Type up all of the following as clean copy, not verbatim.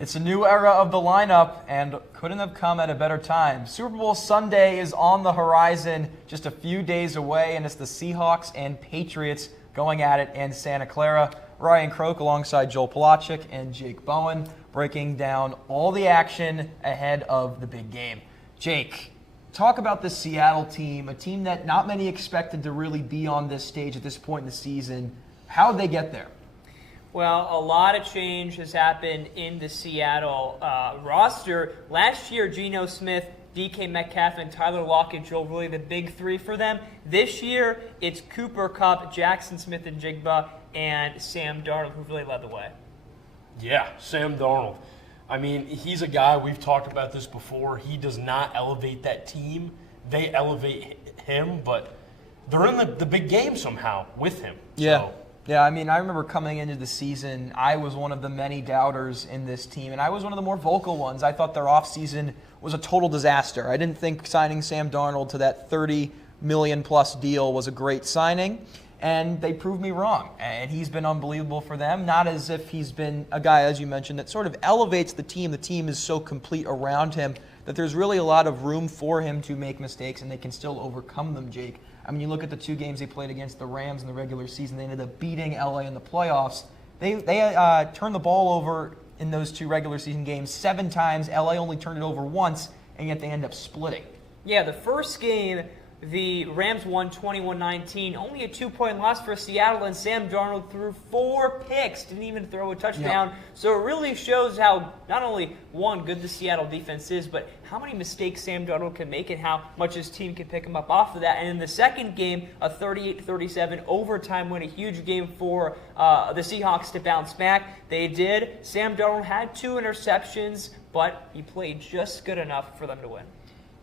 It's a new era of the lineup and couldn't have come at a better time. Super Bowl Sunday is on the horizon, just a few days away, and it's the Seahawks and Patriots going at it in Santa Clara. Ryan Croak alongside Joel Palachik and Jake Bowen breaking down all the action ahead of the big game. Jake, talk about this Seattle team, a team that not many expected to really be on this stage at this point in the season. How did they get there? Well, a lot of change has happened in the Seattle roster. Last year, Geno Smith, DK Metcalf, and Tyler Lockett drove really the big three for them. This year, it's Cooper Kupp, Jackson Smith-Njigba, and Sam Darnold who really led the way. Yeah, Sam Darnold. I mean, he's a guy, we've talked about this before. He does not elevate that team. They elevate him, but they're in the big game somehow with him. Yeah. So. Yeah, I mean, I remember coming into the season, I was one of the many doubters in this team, and I was one of the more vocal ones. I thought their offseason was a total disaster. I didn't think signing Sam Darnold to that $30 million-plus deal was a great signing, and they proved me wrong. And he's been unbelievable for them, not as if he's been a guy, as you mentioned, that sort of elevates the team. The team is so complete around him that there's really a lot of room for him to make mistakes, and they can still overcome them, Jake. I mean, you look at the two games they played against the Rams in the regular season. They ended up beating LA in the playoffs. They turned the ball over in those two regular season games 7 times. LA only turned it over once, and yet they end up splitting. Yeah, the first game, the Rams won 21-19. Only a 2-point loss for Seattle, and Sam Darnold threw 4 picks. Didn't even throw a touchdown. Yep. So it really shows how not only, one, good the Seattle defense is, but how many mistakes Sam Darnold can make and how much his team can pick him up off of that. And in the second game, a 38-37 overtime win, a huge game for the Seahawks to bounce back. They did. Sam Darnold had 2 interceptions, but he played just good enough for them to win.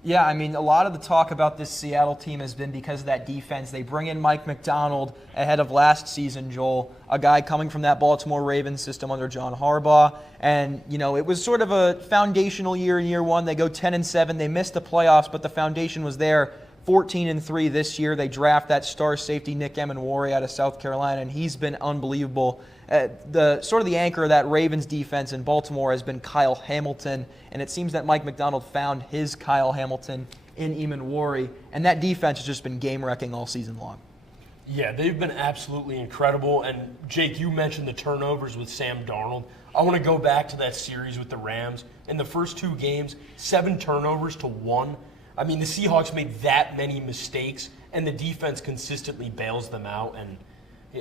Yeah, I mean, a lot of the talk about this Seattle team has been because of that defense. They bring in Mike McDonald ahead of last season, Joel, a guy coming from that Baltimore Ravens system under John Harbaugh. And, you know, it was sort of a foundational year in year one. They go 10-7. They missed the playoffs, but the foundation was there. 14-3 this year. They draft that star safety Nick Emenwari out of South Carolina, and he's been unbelievable. The anchor of that Ravens defense in Baltimore has been Kyle Hamilton, and it seems that Mike McDonald found his Kyle Hamilton in Emenwari, and that defense has just been game-wrecking all season long. Yeah, they've been absolutely incredible. And, Jake, you mentioned the turnovers with Sam Darnold. I want to go back to that series with the Rams. In the first 2 games, 7 turnovers to 1. I mean, the Seahawks made that many mistakes, and the defense consistently bails them out, and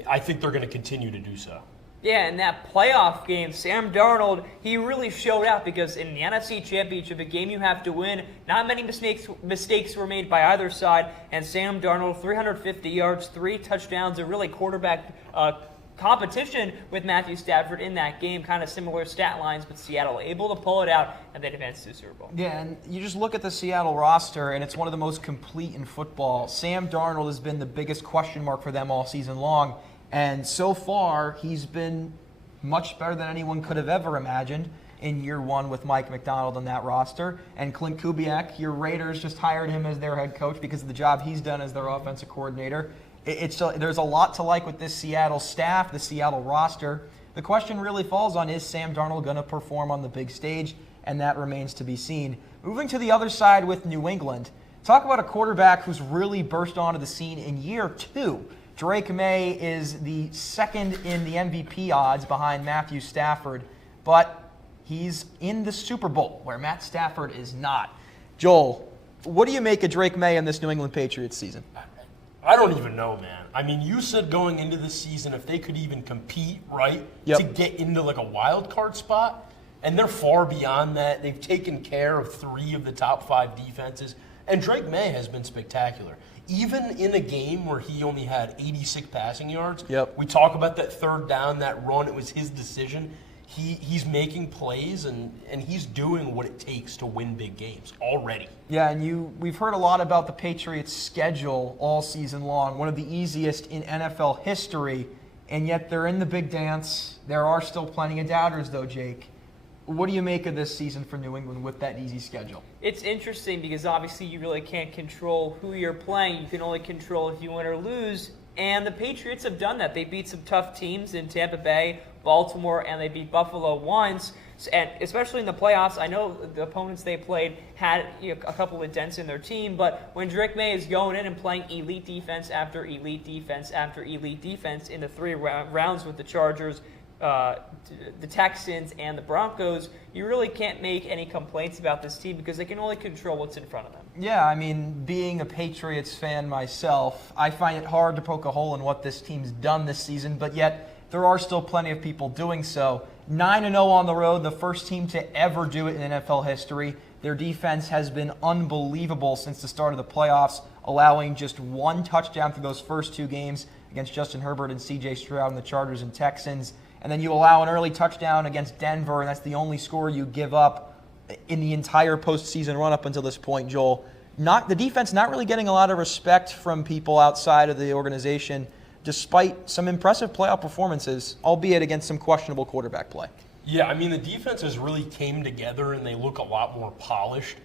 I think they're going to continue to do so. Yeah, in that playoff game, Sam Darnold, he really showed out because in the NFC Championship, a game you have to win, not many mistakes were made by either side, and Sam Darnold, 350 yards, 3 touchdowns, a really quarterback competition with Matthew Stafford in that game, kind of similar stat lines, but Seattle able to pull it out, and they advanced to the Super Bowl. Yeah, and you just look at the Seattle roster, and it's one of the most complete in football. Sam Darnold has been the biggest question mark for them all season long, and so far, he's been much better than anyone could have ever imagined in year one with Mike McDonald on that roster. And Clint Kubiak, your Raiders just hired him as their head coach because of the job he's done as their offensive coordinator. There's a lot to like with this Seattle staff, the Seattle roster. The question really falls on, is Sam Darnold going to perform on the big stage? And that remains to be seen. Moving to the other side with New England, talk about a quarterback who's really burst onto the scene in year 2. Drake May is the second in the MVP odds behind Matthew Stafford, but he's in the Super Bowl where Matt Stafford is not. Joel, what do you make of Drake May in this New England Patriots season? I don't even know, man. I mean, you said going into the season if they could even compete, right, Yep. to get into like a wild card spot, and they're far beyond that. They've taken care of 3 of the top 5 defenses, and Drake May has been spectacular. Even in a game where he only had 86 passing yards, Yep. we talk about that third down, that run, it was his decision. He's making plays, and he's doing what it takes to win big games already. Yeah, and we've heard a lot about the Patriots' schedule all season long, one of the easiest in NFL history, and yet they're in the big dance. There are still plenty of doubters, though, Jake. What do you make of this season for New England with that easy schedule? It's interesting because obviously you really can't control who you're playing. You can only control if you win or lose. And the Patriots have done that. They beat some tough teams in Tampa Bay, Baltimore, and they beat Buffalo once. And especially in the playoffs, I know the opponents they played had a couple of dents in their team, but when Drake May is going in and playing elite defense after elite defense after elite defense in the 3 rounds with the Chargers, the Texans, and the Broncos, you really can't make any complaints about this team because they can only control what's in front of them. Yeah, I mean, being a Patriots fan myself, I find it hard to poke a hole in what this team's done this season, but yet there are still plenty of people doing so. 9-0 on the road, the first team to ever do it in NFL history. Their defense has been unbelievable since the start of the playoffs, allowing just 1 touchdown through those first 2 games against Justin Herbert and C.J. Stroud and the Chargers and Texans. And then you allow an early touchdown against Denver, and that's the only score you give up in the entire postseason run up until this point, Joel. The defense not really getting a lot of respect from people outside of the organization, despite some impressive playoff performances, albeit against some questionable quarterback play. Yeah, I mean, the defenses really came together and they look a lot more polished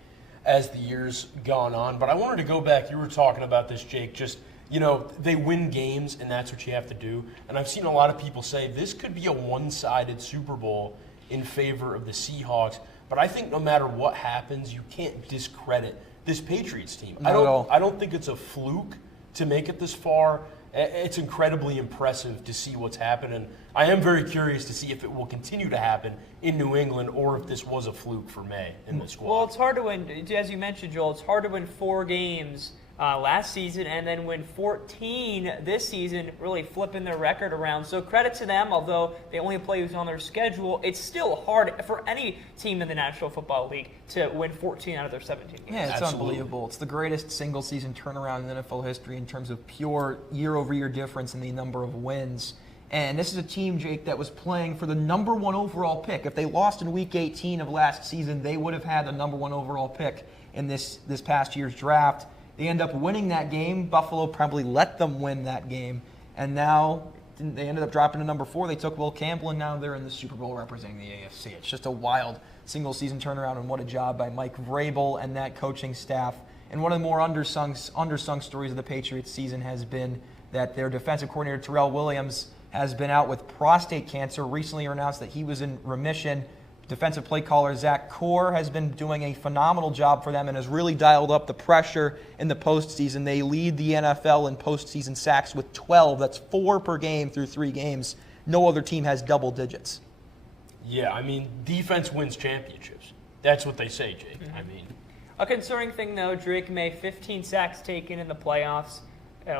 as the years gone on. But I wanted to go back. You were talking about this, Jake, just, they win games and that's what you have to do. And I've seen a lot of people say this could be a one-sided Super Bowl in favor of the Seahawks. But I think no matter what happens, you can't discredit this Patriots team. Not at all. I don't think it's a fluke to make it this far. It's incredibly impressive to see what's happened, and I am very curious to see if it will continue to happen in New England or if this was a fluke for May in the squad. Well, it's hard to win, as you mentioned, Joel, it's hard to win 4 games last season and then win 14 this season, really flipping their record around. So credit to them, although they only play who's on their schedule. It's still hard for any team in the National Football League to win 14 out of their 17 games. Yeah, it's Absolutely. unbelievable. It's the greatest single-season turnaround in NFL history in terms of pure year-over-year difference in the number of wins. And this is a team, Jake, that was playing for the number 1 overall pick. If they lost in Week 18 of last season, they would have had the number 1 overall pick in this past year's draft. They end up winning that game. Buffalo probably let them win that game. And now they ended up dropping to number 4. They took Will Campbell, and now they're in the Super Bowl representing the AFC. It's just a wild single-season turnaround, and what a job by Mike Vrabel and that coaching staff. And one of the more undersung stories of the Patriots season has been that their defensive coordinator, Terrell Williams, has been out with prostate cancer. Recently announced that he was in remission. Defensive play caller Zach Core has been doing a phenomenal job for them and has really dialed up the pressure in the postseason. They lead the NFL in postseason sacks with 12. That's 4 per game through 3 games. No other team has double digits. Yeah, I mean, defense wins championships. That's what they say, Jake. Mm-hmm. I mean, A concerning thing, though, Drake May, 15 sacks taken in the playoffs,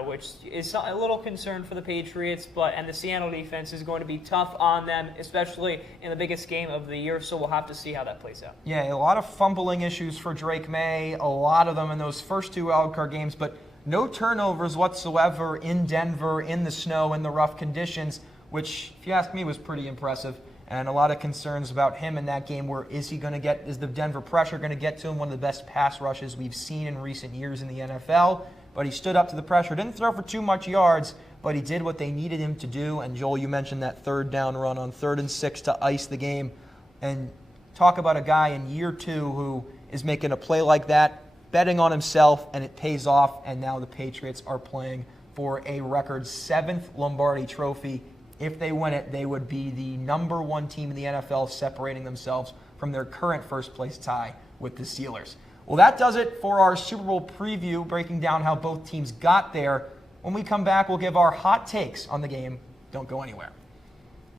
which is a little concern for the Patriots, and the Seattle defense is going to be tough on them, especially in the biggest game of the year, so we'll have to see how that plays out. Yeah, a lot of fumbling issues for Drake May, a lot of them in those first 2 wildcard games, but no turnovers whatsoever in Denver, in the snow, in the rough conditions, which, if you ask me, was pretty impressive. And a lot of concerns about him in that game where is the Denver pressure going to get to him? One of the best pass rushes we've seen in recent years in the NFL. But he stood up to the pressure. Didn't throw for too much yards, but he did what they needed him to do. And Joel, you mentioned that 3rd down run on 3rd and 6 to ice the game. And talk about a guy in year 2 who is making a play like that, betting on himself, and it pays off. And now the Patriots are playing for a record 7th Lombardi trophy. If they win it, they would be the number 1 team in the NFL, separating themselves from their current first-place tie with the Steelers. Well, that does it for our Super Bowl preview, breaking down how both teams got there. When we come back, we'll give our hot takes on the game. Don't go anywhere.